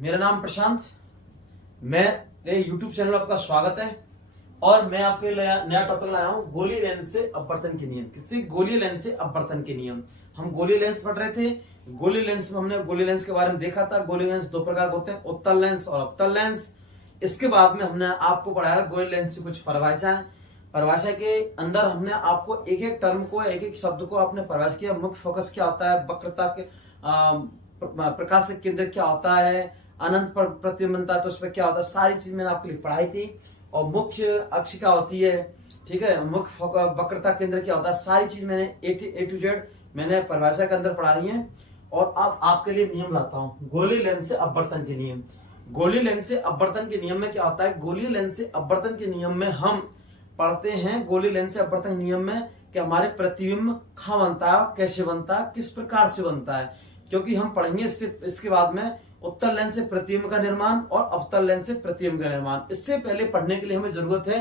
मेरा नाम प्रशांत, मेरे YouTube चैनल में आपका स्वागत है। और मैं आपके लिए नया टॉपिक लाया हूँ, गोलीय लेंस से अपवर्तन के नियम। किसी गोलीय लेंस से अपवर्तन के नियम। हम गोलीय लेंस पढ़ रहे थे। गोलीय लेंस में हमने गोलीय लेंस के बारे में देखा था। गोलीय लेंस दो प्रकार के होते हैं, उत्तल लेंस और अवतल लेंस। इसके बाद में हमने आपको पढ़ाया गोलीय लेंस की कुछ परिभाषाएं। परिभाषा के अंदर हमने आपको एक एक टर्म को, एक एक शब्द को आपने परिभाषित किया। मुख्य फोकस क्या होता है, वक्रता के प्रकाशिक केंद्र क्या होता है, अनंत पर प्रतिबिंबता तो उसमें क्या होता है, सारी चीज मैंने आपके लिए पढ़ाई थी। और मुख्य अक्ष क्या होती है, ठीक है, मुख्य वक्रता केंद्र क्या होता है, सारी चीज मैंने ए टू जेड मैंने परिभाषा के अंदर पढ़ा रही है। और अब आपके लिए नियम लाता हूं, गोलीय लेंस से अपवर्तन के नियम। गोलीय लेंस से अपवर्तन के नियम में क्या होता है, गोलीय लेंस से अपवर्तन के नियम में हम पढ़ते हैं गोलीय लेंस से अपवर्तन नियम में कि हमारे प्रतिबिंब कहां बनता है, कैसे बनता है, किस प्रकार से बनता है। क्योंकि हम पढ़ेंगे इसके बाद में उत्तल लेंस से प्रतिबिंब का निर्माण और अवतल लेंस से प्रतिबिंब का निर्माण। इससे पहले पढ़ने के लिए हमें जरूरत है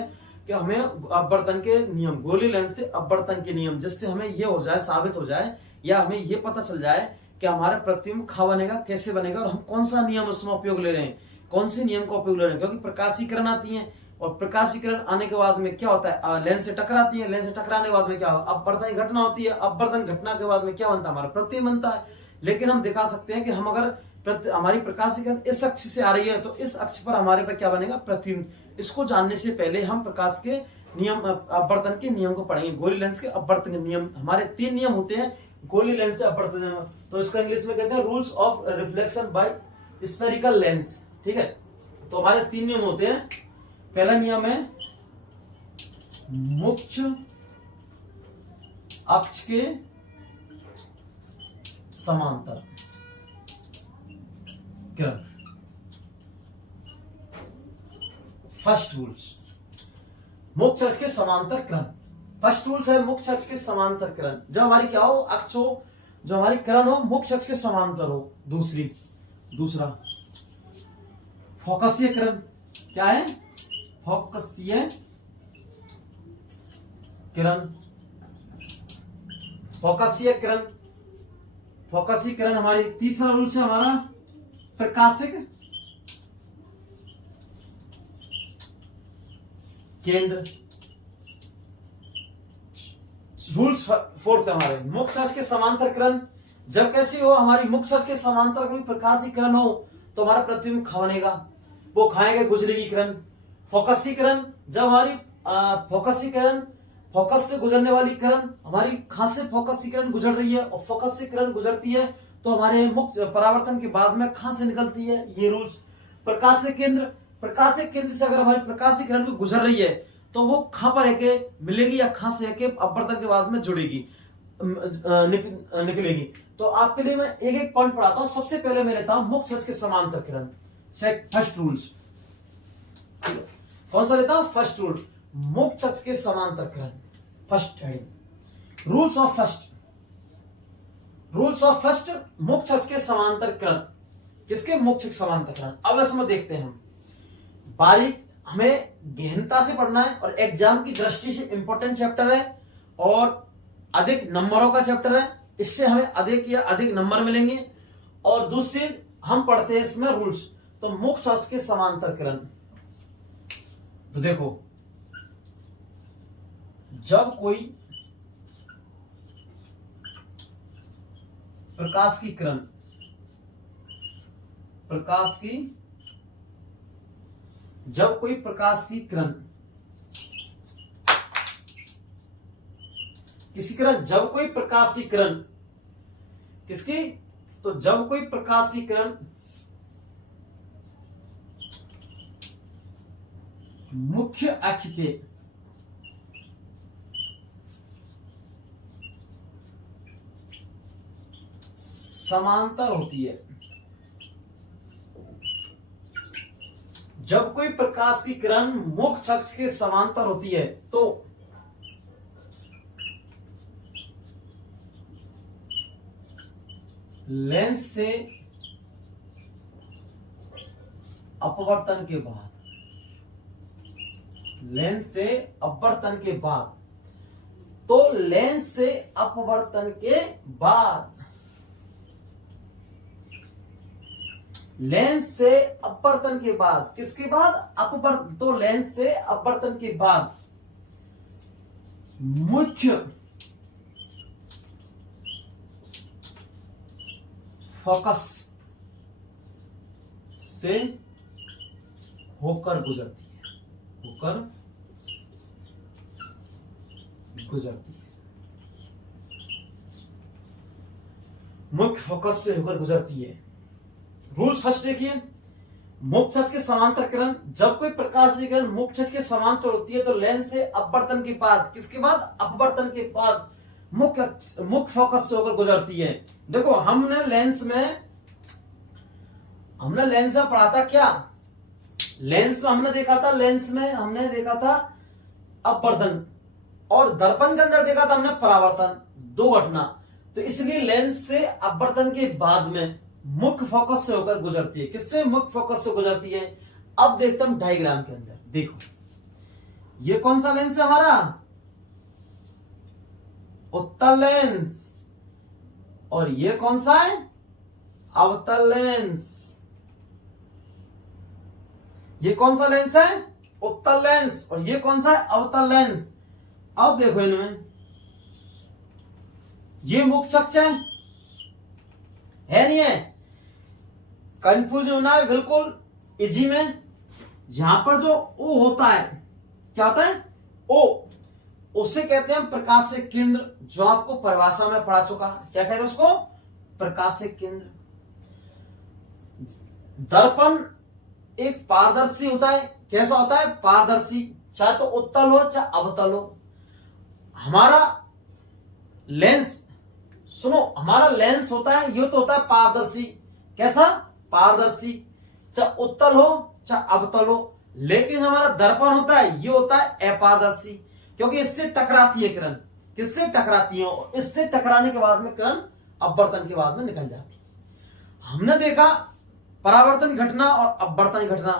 कि हमें अपवर्तन के नियम, गोलीय लेंस से अपवर्तन के नियम, जिससे हमें यह हो जाए, साबित हो जाए, या हमें यह पता चल जाए कि हमारा प्रतिबिंब कहां बनेगा, कैसे बनेगा, और हम कौन सा नियम उसमें उपयोग ले रहे हैं, कौन से नियम का उपयोग ले रहे हैं। क्योंकि प्रकाशीकरण आती है, और प्रकाशीकरण आने के बाद में क्या होता है, लेंस से टकराती है। लेंस से टकराने के बाद में क्या होगा, अपवर्तन घटना होती है। अपवर्तन घटना के बाद में क्या बनता है, हमारा प्रतिबिंब बनता है। लेकिन हम दिखा सकते हैं कि हम अगर हमारी प्रकाशीकरण इस अक्ष से आ रही है तो इस अक्ष पर हमारे पे क्या बनेगा, प्रतिबिंब। इसको जानने से पहले हम प्रकाश के नियम, अपवर्तन के नियम को पढ़ेंगे। गोलीय लेंस के अपवर्तन के नियम, हमारे 3 नियम होते हैं गोलीय लेंस से अपवर्तन। तो इसका इंग्लिश में कहते हैं rules of reflection by spherical lens, ठीक है। तो हमारे 3 नियम होते हैं। पहला नियम है मुख्य अक्ष के समांतर किरण। फर्स्ट रूल्स, मुख्य अक्ष के समांतर किरण। फर्स्ट रूल्स है मुख्य अक्ष के समांतर किरण। जब हमारी क्या हो, अक्ष हो, जो हमारी किरण हो मुख्य अक्ष के समांतर हो। दूसरा फोकसीय किरण। क्या है, फोकसीय किरण। फोकसीय किरण, फोकसीय किरण हमारी तीसरा रूल है हमारा प्रकाशिक केंद्र। रूल्स फोर्थ है हमारे मुख्य अक्ष के समांतर किरण। जब कैसी हो, हमारी मुख्य अक्ष के समांतर कोई प्रकाशीय किरण हो तो हमारा प्रतिबिंब कहां बनेगा, वो खाएंगे गुजरेगी किरण। फोकसीय किरण, जब हमारी फोकसीय किरण, फोकस से गुजरने वाली किरण हमारी कहां से फोकसीय किरण गुजर रही है, और फोकस से किरण गुजरती है तो हमारे मुख्य परावर्तन के बाद में कहां से निकलती है, ये रूल्स। प्रकाशीय केंद्र, प्रकाशीय केंद्र से अगर हमारी प्रकाशीय किरण को गुजर रही है तो वो कहां पर है मिलेगी, या कहां से है अपवर्तन के बाद में जुड़ेगी, निकलेगी। तो आपके लिए मैं एक एक पॉइंट पढ़ाता हूं। सबसे पहले मैं लेता हूं मुख्य अक्ष के समांतर किरण, फर्स्ट रूल्स। कौन सा लेता हूं, फर्स्ट रूल, मुख्य अक्ष के समांतर किरण। First heading, rules of first, rules of first, मुख्य अक्ष के समांतर किरण। किसके, मुख्य अक्ष समांतर किरण। अब इसमें देखते हैं हम बारीक, हमें गहनता से पढ़ना है और एग्जाम की दृष्टि से इंपॉर्टेंट चैप्टर है और अधिक नंबरों का चैप्टर है। इससे हमें अधिक नंबर मिलेंगे। और दूसरी हम पढ़ते हैं इसमें रूल्स। तो मुख्य अक्ष के समांतर किरण, तो देखो, जब कोई प्रकाश की किरण, जब कोई प्रकाश की किरण, किसकी किरण, जब कोई प्रकाशीय किरण, किसकी, तो जब कोई प्रकाशीय किरण मुख्य अक्ष के समांतर होती है, जब कोई प्रकाश की किरण मुख्य अक्ष के समांतर होती है तो लेंस से अपवर्तन के बाद, लेंस से अपवर्तन के बाद, तो लेंस से अपवर्तन के बाद लेंस से अपवर्तन के बाद, किसके बाद? अपवर्तन। तो लेंस से अपवर्तन के बाद मुख्य फोकस से होकर गुजरती है, होकर गुजरती है, मुख्य फोकस से होकर गुजरती है। रूल्स फर्स्ट देखिए, मुख्य अक्ष के समांतर किरण, जब कोई प्रकाशीय किरण मुख्य अक्ष के समांतर होती है तो लेंस से अपवर्तन के बाद, किसके बाद? अपवर्तन के बाद मुख्य फोकस से होकर गुजरती है। देखो हमने लेंस में पढ़ा था क्या? लेंस में हमने देखा था, लेंस में हमने देखा था अपवर्तन, और दर्पण के अंदर देखा था हमने परावर्तन, दो घटना। तो इसलिए लेंस से अपवर्तन के बाद में मुख्य फोकस से होकर गुजरती है। किससे? मुख्य फोकस से गुजरती है। अब देखते हम डायग्राम के अंदर, देखो ये कौन सा लेंस है हमारा? उत्तल लेंस। और ये कौन सा है? अवतल लेंस। ये कौन सा लेंस है? उत्तल लेंस। और ये कौन सा है? अवतल लेंस। अब देखो इनमें, ये मुख्य अक्ष है नहीं है? कंफ्यूजन होना है बिल्कुल इजी में। जहां पर जो ओ होता है, क्या होता है? ओ, उसे कहते हैं प्रकाशीय केंद्र, जो आपको परिभाषा में पढ़ा चुका। क्या कहते हैं उसको? प्रकाशीय केंद्र। दर्पण एक पारदर्शी होता है। कैसा होता है? पारदर्शी, चाहे तो उत्तल हो चाहे अवतल हो। हमारा लेंस, सुनो, हमारा लेंस होता है, ये तो होता है पारदर्शी। कैसा? पारदर्शी, चाहे उत्तल हो चाहे अवतल हो। लेकिन हमारा दर्पण होता है, ये होता है अपारदर्शी, क्योंकि इससे टकराती है किरण। किससे टकराती है? इससे टकराने के बाद में किरण अपवर्तन के बाद में निकल जाती है। हमने देखा परावर्तन घटना और अपवर्तन घटना।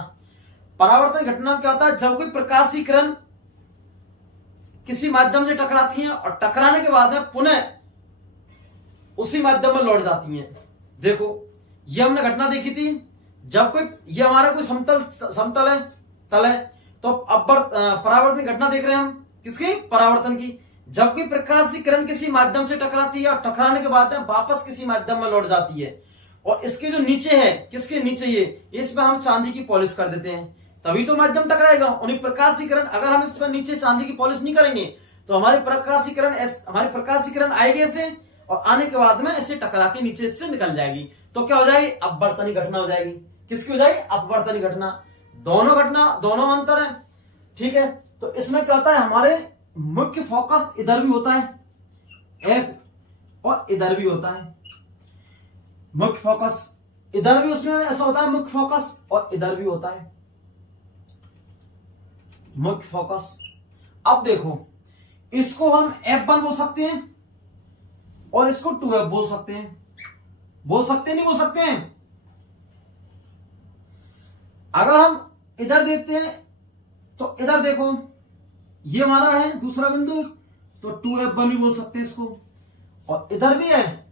परावर्तन घटना क्या होता है? जब कोई प्रकाशीय किरण किसी माध्यम से टकराती है और टकराने के बाद में पुनः उसी माध्यम में लौट जाती हैं। देखो ये हमने घटना देखी थी, जब कोई, ये हमारा कोई समतल है, तल है, तो परावर्तन घटना देख रहे हैं हम, किसकी? परावर्तन की। जब कोई प्रकाशीय किरण किसी माध्यम से टकराती है और टकराने के बाद में वापस किसी माध्यम में लौट जाती है, और इसके जो नीचे है, किसके नीचे? ये इस पर हम चांदी की पॉलिश कर देते हैं, तभी तो माध्यम टकराएगा। उन्हीं प्रकाशीय किरण, अगर हम इस पर नीचे चांदी की पॉलिश नहीं करेंगे तो हमारी प्रकाशीय किरण आएगी ऐसे, और आने के बाद में ऐसे टकरा के नीचे इससे निकल जाएगी। तो क्या हो जाएगी? अपवर्तनी घटना हो जाएगी। किसकी हो जाएगी? अपवर्तनी घटना। दोनों में अंतर है, ठीक है। तो इसमें क्या होता है? हमारे मुख्य फोकस इधर भी होता है एफ, और इधर भी होता है मुख्य फोकस। इधर भी उसमें ऐसा होता है मुख्य फोकस, और इधर भी होता है मुख्य फोकस। अब देखो, इसको हम F1 बोल सकते हैं और इसको 2F बोल सकते हैं। बोल सकते नहीं बोल सकते हैं? अगर हम इधर देखते हैं तो इधर देखो, ये हमारा है दूसरा बिंदु, तो 2F1 भी बोल सकते हैं इसको। और इधर भी है,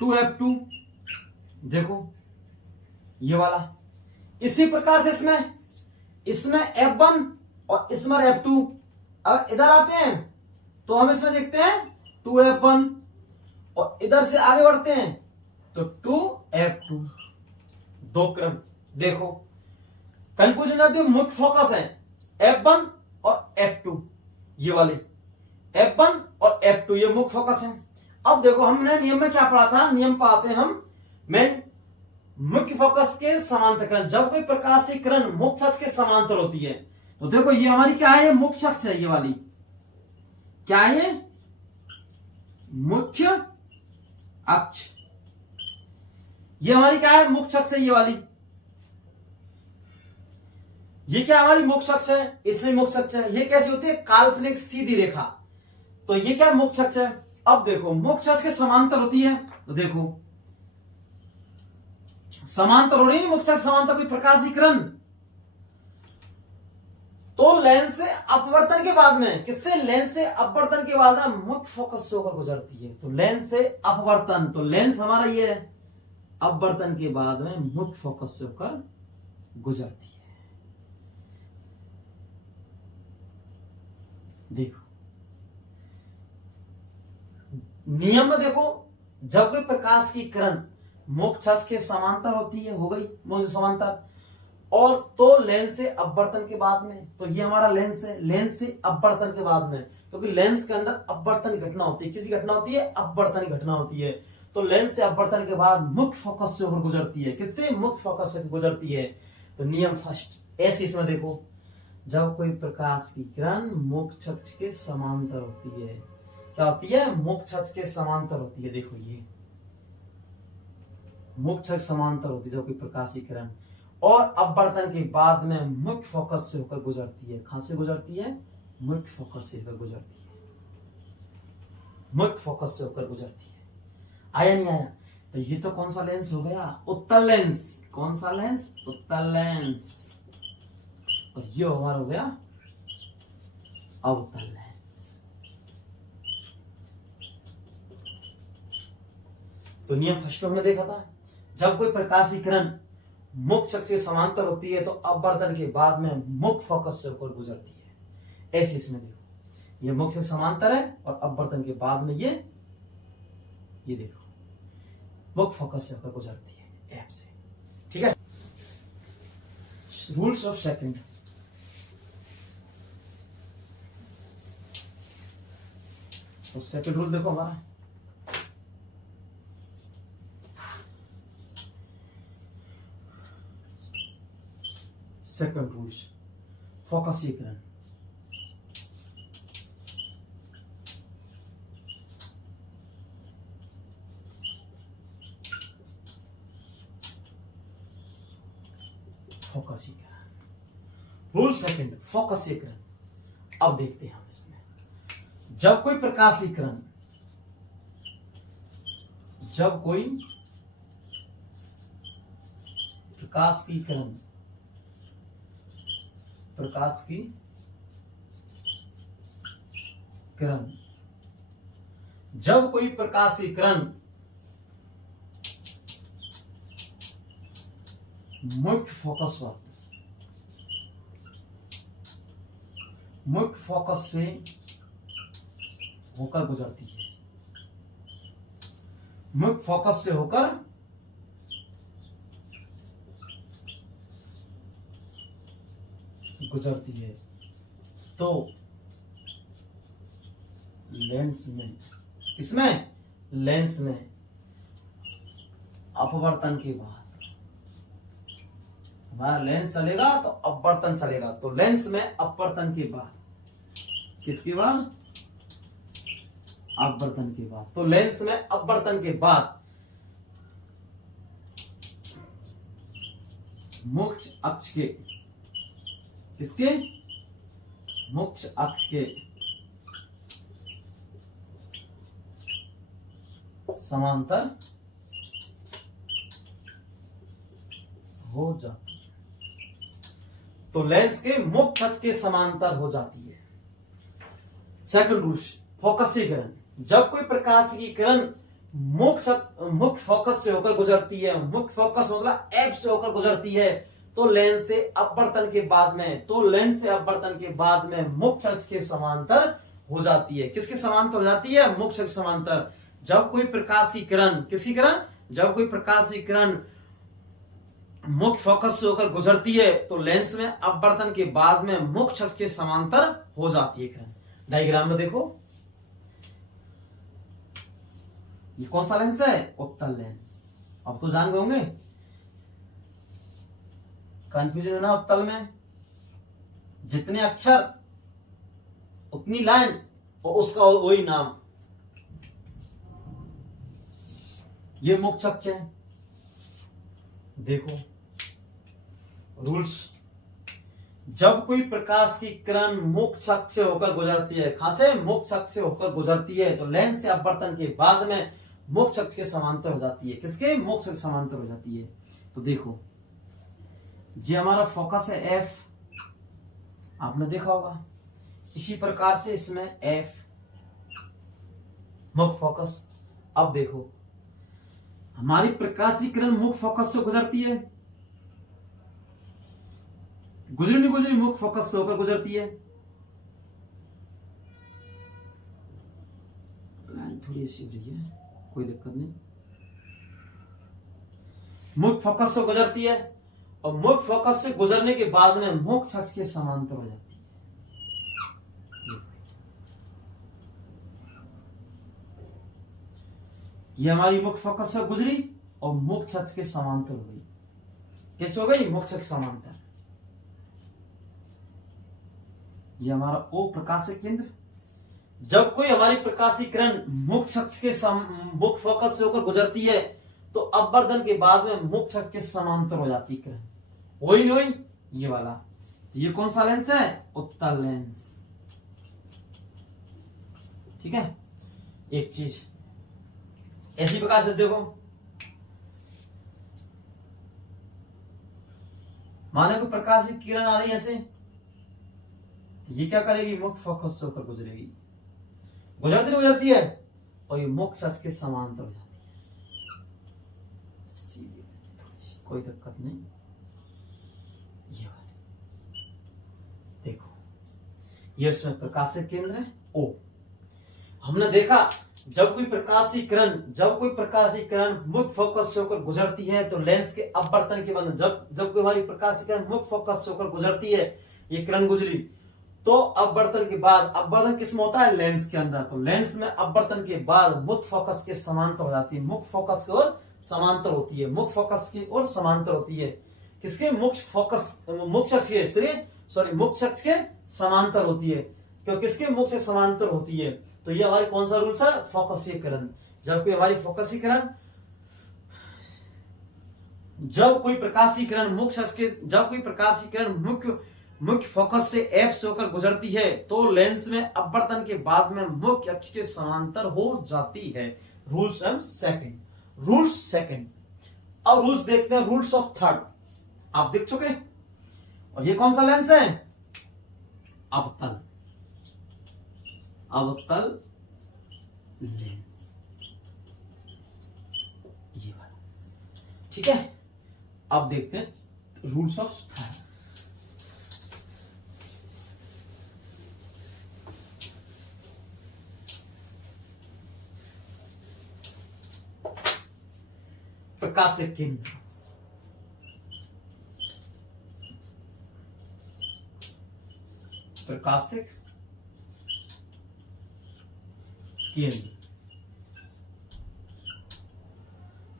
टू F2, देखो ये वाला। इसी प्रकार से इसमें F1 और इसमें F2। अगर इधर आते हैं तो हम इसमें देखते हैं 2F1, और इधर से आगे बढ़ते हैं तो 2F2। दो क्रम। देखो कंफ्यूजन मुख्य फोकस है F1 और F2, ये वाले F1 और F2 ये मुख्य फोकस है। अब देखो हमने नियम में क्या पढ़ा था? नियम पढ़ाते हैं हम में मुख्य फोकस के समांतर किरण। जब कोई प्रकाशीय किरण मुख्य अक्ष के समांतर होती है, तो देखो ये हमारी क्या है? ये मुख्य अक्ष है, ये वाली क्या है? ये मुख्य अक्ष। ये हमारी क्या है? मुख्य अक्ष है, ये वाली। ये क्या हमारी मुख्य अक्ष है? इसमें मुख्य अक्ष है। ये कैसी होती है? काल्पनिक सीधी रेखा। तो ये क्या मुख्य अक्ष है? अब देखो मुख्य अक्ष के समांतर होती है, तो देखो समांतर हो रही है मुख्य अक्ष समांतर कोई प्रकाशीय किरण, तो लेंस से अपवर्तन के बाद में, किससे, लेंस से अपवर्तन के बाद में मुख्य फोकस से होकर गुजरती है। तो लेंस से अपवर्तन, तो लेंस हमारा ये है, अपवर्तन के बाद में मुख्य फोकस से होकर गुजरती है। देखो नियम में देखो, जब कोई प्रकाश की किरण मुख्य अक्ष के समांतर होती है, हो गई मुख्य समांतर, और तो लेंस से अपवर्तन के बाद में, तो ये हमारा लेंस है, लेंस से अपवर्तन के बाद में, क्योंकि लेंस के अंदर अपवर्तन की घटना होती है, किसी घटना होती है, अपवर्तन की घटना होती है। तो लेंस से अपवर्तन के बाद मुख्य फोकस से होकर गुजरती है, किससे, मुख्य फोकस से गुजरती है। तो नियम फर्स्ट ऐसे, इसमें देखो, जब कोई प्रकाश की किरण मुख्य अक्ष के समांतर होती है, क्या होती है, मुख्य अक्ष के समांतर होती है। देखो ये मुख्य अक्ष समांतर होती है जब कोई प्रकाश की किरण, और अपवर्तन के बाद में मुख्य फोकस से होकर गुजरती है। कहां से गुजरती है, मुख्य फोकस से होकर गुजरती है, मुख्य फोकस से होकर गुजरती है। आया नहीं आया? तो ये तो कौन सा लेंस हो गया, उत्तल लेंस। कौन सा लेंस, उत्तल लेंस। और ये हमारा हो गया अवतल लेंस। तो नियम फर्स्ट में हमने देखा था, जब कोई प्रकाश की किरण मुख्य अक्ष के समांतर होती है तो अपवर्तन के बाद में मुख्य फोकस से होकर गुजरती है। ऐसे इसमें देखो, ये मुख्य अक्ष समांतर है और अपवर्तन के बाद में ये देखो मुख्य फोकस से होकर गुजरती है ऐप से। ठीक है, रूल्स ऑफ सेकंड। तो सेकंड रूल देखो हमारा, सेकंड रूल्स, फोकसीकरण। फोकसीकरण, रूल सेकंड, फोकसीकरण। अब देखते हैं हम इसमें, जब कोई प्रकाशीकरण, जब कोई प्रकाश की किरण, प्रकाश की किरण, जब कोई प्रकाश की किरण मुख्य फोकस पर, मुख्य फोकस से होकर गुजरती है, मुख्य फोकस से होकर गुजरती है, तो लेंस में, किसमें, लेंस में अपवर्तन के बाद, हमारा लेंस चलेगा तो अपवर्तन चलेगा, तो लेंस में अपवर्तन के बाद, किसके बाद, अपवर्तन के बाद, तो लेंस में अपवर्तन के बाद मुख्य अक्ष के, किसके, मुख्य अक्ष के समांतर हो जाती है, तो लेंस के मुख्य अक्ष के समांतर हो जाती है। सेकंड रूल, फोकसीकरण, जब कोई प्रकाश की किरण मुख्य फोकस से होकर गुजरती है, मुख्य फोकस मतलब एप से होकर गुजरती है, तो लेंस से अपवर्तन के बाद में, तो लेंस से अपवर्तन के बाद में मुख्य अक्ष के समांतर हो जाती है। किसके समांतर हो जाती है, मुख्य अक्ष समांतर। जब कोई प्रकाश की किरण, किसकी किरण, जब कोई प्रकाश की किरण मुख्य फोकस से होकर गुजरती है तो लेंस में अपवर्तन के बाद में मुख्य अक्ष के समांतर हो जाती है किरण। डायग्राम में देखो, ये कौन सा लेंस है, उत्तल लेंस। अब तो जान गए होंगे, कंफ्यूजन है ना, उत्तल में जितने अक्षर उतनी लाइन और उसका वही नाम। ये मुख्य अक्ष है, देखो रूल्स, जब कोई प्रकाश की किरण मुख्य अक्ष से होकर गुजरती है, कहां से, मुख्य अक्ष से होकर गुजरती है, तो लेंस से अपवर्तन के बाद में मुख्य अक्ष के समांतर हो जाती है। किसके, मुख्य अक्ष समांतर हो जाती है। तो देखो, ये हमारा फोकस है एफ, आपने देखा होगा। इसी प्रकार से इसमें एफ मुख्य फोकस। अब देखो हमारी प्रकाशीय किरण मुख्य फोकस से गुजरती है, गुजरी नहीं गुजरी, मुख्य फोकस से होकर गुजरती है। लाइन थोड़ी ऐसी हो रही है, कोई दिक्कत नहीं। मुख्य फोकस से गुजरती है और मुख्य फोकस से गुजरने के बाद में मुख्य अक्ष के समांतर हो जाती है। ये हमारी मुख्य फोकस से गुजरी और मुख्य अक्ष के समांतर हो गई। कैसे हो गई? मुख्य अक्ष समांतर। ये हमारा ओ प्रकाशिक केंद्र। जब कोई हमारी प्रकाशीय किरण मुख्य अक्ष के मुख्य फोकस से होकर गुजरती है तो अपवर्तन के बाद में मुख्य अक्ष के समांतर हो जाती है किरण। हो ही नहीं हुई? ये वाला। ये कौन सा लेंस है? उत्तल लेंस। ठीक है। एक चीज ऐसी प्रकार से देखो, माने को प्रकाश की किरण आ रही है ऐसे, तो ये क्या करेगी? मुख्य फोकस से होकर गुजरेगी, गुजरती है और ये मुख्य अक्ष के समांतर हो जाती है सीधी, थोड़ी सी, कोई दिक्कत नहीं। ये वाली देखो, ये इसमें प्रकाशिक केंद्र है ओ। हमने देखा जब कोई प्रकाशीय किरण मुख्य फोकस से होकर गुजरती है तो लेंस के अपवर्तन के बाद जब कोई हमारी प्रकाशीय किरण मुख्य फोकस से होकर गुजरती है, ये किरण गुजरी, तो अपवर्तन के बाद, अपवर्तन किसमें होता है? लेंस के अंदर। तो लेंस में अपवर्तन के बाद मुख्य फोकस के समांतर हो जाती है, मुख्य फोकस की ओर समांतर होती है, मुख्य फोकस की ओर समांतर होती है। किसके? मुख्य अक्ष के समांतर होती है। क्यों? किसके? मुख्य समांतर होती है। तो ये हमारी कौन सा रूल्स है? फोकसीय किरण। जब कोई हमारी फोकसीय किरण, जब कोई प्रकाशीय किरण मुख्य फोकस से एफ से होकर गुजरती है तो लेंस में अपवर्तन के बाद में मुख्य अक्ष के समांतर हो जाती है। Rules second. अब रूल्स देखते हैं, रूल्स ऑफ थर्ड। आप देख चुके, और ये कौन सा लेंस है? अवतल लेंस, ये वाला। ठीक है। अब देखते हैं रूल्स ऑफ थर्ड। प्रकाशिक केंद्र, प्रकाशिक केंद्र,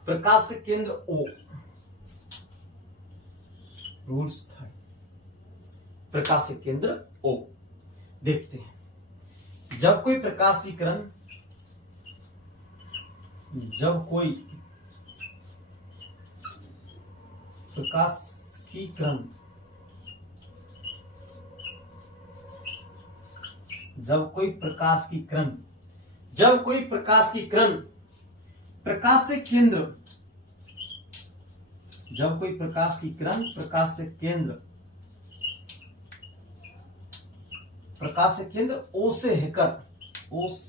प्रकाशिक केंद्र ओ। रूल्स थर्ड, प्रकाशिक केंद्र ओ। देखते हैं, जब कोई प्रकाशीय किरण, जब कोई प्रकाश की किरण प्रकाशिक केंद्र, जब कोई प्रकाश की किरण प्रकाशिक केंद्र ओ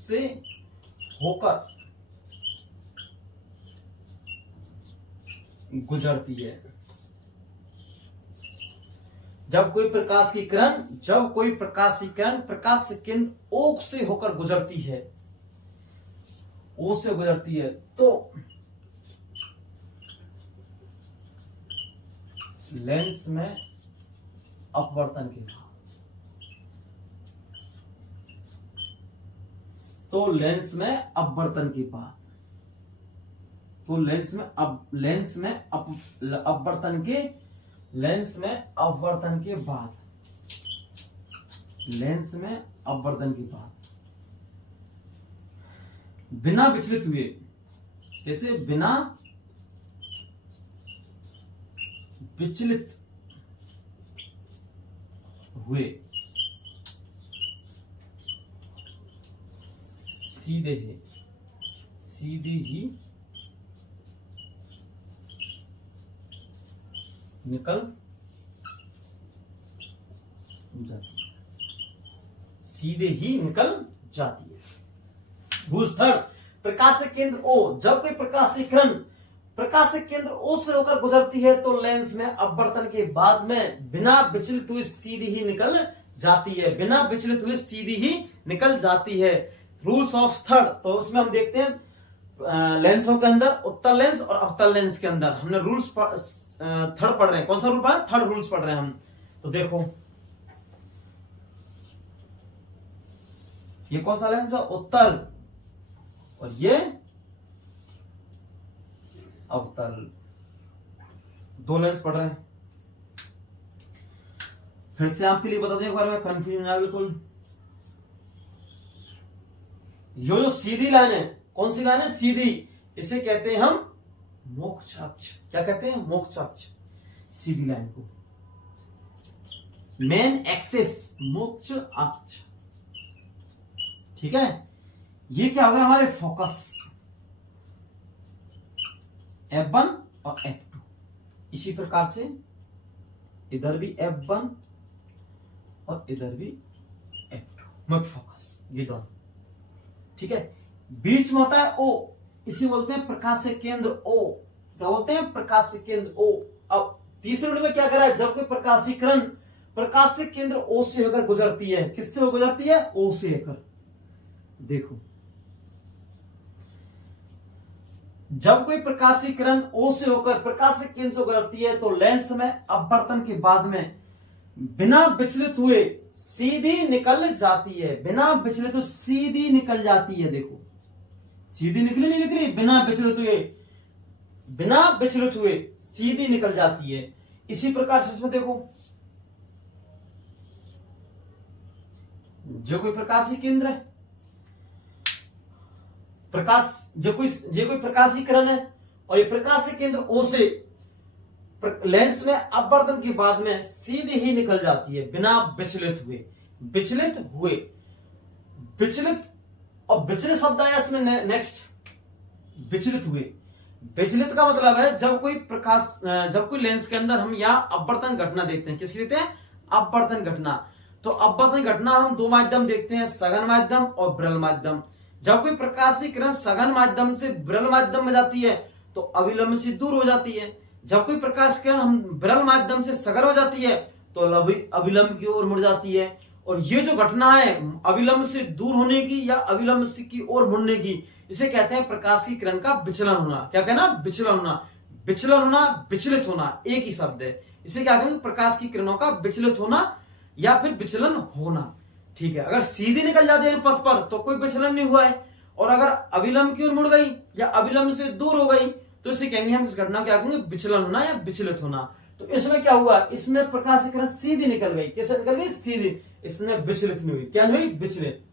से होकर गुजरती है। जब कोई प्रकाशीय किरण प्रकाशिक केंद्र ओ से होकर गुजरती है, तो लेंस में अपवर्तन के बाद, लेंस में अपवर्तन के बाद बिना विचलित हुए, कैसे? बिना विचलित हुए सीधे ही निकल जाती है। सीधे ही निकल जाती है। रूल्स थर्ड, प्रकाश से केंद्र ओ, जब कोई प्रकाशीय किरण प्रकाश से केंद्र ओ से होकर गुजरती है तो लेंस में अपवर्तन के बाद में बिना विचलित हुए सीधी ही निकल जाती है, बिना विचलित हुए सीधी ही निकल जाती है। रूल्स ऑफ थर्ड, तो उसमें हम देखते हैं लेंसों के अंदर उत्तल लेंस और अवतल लेंस के अंदर हमने रूल्स थर्ड पढ़ रहे हैं। कौन सा रूल पढ़ा? थर्ड रूल्स पढ़ रहे हैं हम। तो देखो ये कौन सा लेंस है? उत्तल, और ये अवतल, दो लेंस पढ़ रहे हैं। फिर से आपके लिए बता दें एक बार में, कंफ्यूजन है बिल्कुल। जो सीधी लाइन है, कौन सी लाइन है? सीधी, इसे कहते हैं हम मोक्ष अक्ष। क्या कहते हैं? मोक्ष अक्ष, सीधी लाइन को मेन एक्सिस, मोक्ष अक्ष। ठीक है, ये क्या होगा? हमारे फोकस F1 और F2। इसी प्रकार से इधर भी F1 और इधर भी F2, मुख्य फोकस, ये दोनों। ठीक है, बीच में होता है O, इसी बोलते हैं प्रकाश से केंद्र O। क्या बोलते हैं? प्रकाश से केंद्र O। अब तीसरे रूल में क्या करा है? जब कोई प्रकाशीय किरण प्रकाश से केंद्र O से होकर गुजरती है, किससे होकर गुजरती है? O से होकर। देखो, जब कोई प्रकाशीय किरण O से होकर प्रकाश से केंद्र से गुजरती है तो लेंस में अपवर्तन के बाद में बिना विचलित हुए सीधी निकल जाती है, बिना विचलित हुए सीधी निकल जाती है। देखो, सीधी निकली नहीं निकली? बिना विचलित हुए, बिना विचलित हुए सीधी निकल जाती है। इसी प्रकार से इसमें देखो, जो कोई प्रकाशीय केंद्र है, प्रकाश जो कोई प्रकाशीय किरण है और ये प्रकाशीय केंद्र O से लेंस में अपवर्तन के बाद में सीधी ही निकल जाती है बिना विचलित हुए। विचलित हुए, विचलित, और विचलित शब्द आया इसमें नेक्स्ट, विचलित हुए। विचलित का मतलब है जब कोई लेंस के अंदर हम यहाँ अपवर्तन घटना देखते हैं। किसकी देखते हैं? अपवर्तन घटना। तो अपवर्तन घटना हम दो माध्यम देखते हैं, सघन माध्यम और विरल माध्यम। जब कोई प्रकाशीय किरण सघन माध्यम से विरल माध्यम में जाती है तो अविलंब से दूर हो जाती है। जब कोई प्रकाश किरण हम विरल माध्यम से सघन हो जाती है तो अविलंब की ओर मुड़ जाती है। और ये जो घटना है अविलंब से दूर होने की या अविलंब की ओर मुड़ने की, इसे कहते हैं प्रकाश की किरण का विचलन होना। क्या कहना? विचलन होना। विचलन होना, विचलित होना एक ही शब्द है। इसे क्या कहेंगे? प्रकाश की किरणों का विचलित होना या फिर विचलन होना। ठीक है, अगर सीधी निकल जाती है पथ पर तो कोई विचलन नहीं हुआ है, और अगर अविलंब की ओर मुड़ गई या अविलंब से दूर हो गई तो इसे कहेंगे हम, इस घटना क्या कहेंगे? विचलन होना या विचलित होना। तो इसमें क्या हुआ? इसमें प्रकाश की किरण सीधी निकल गई। कैसे निकल गई? सीधी। इसमें विचलित नहीं हुई। क्या नहीं हुई? विचलित।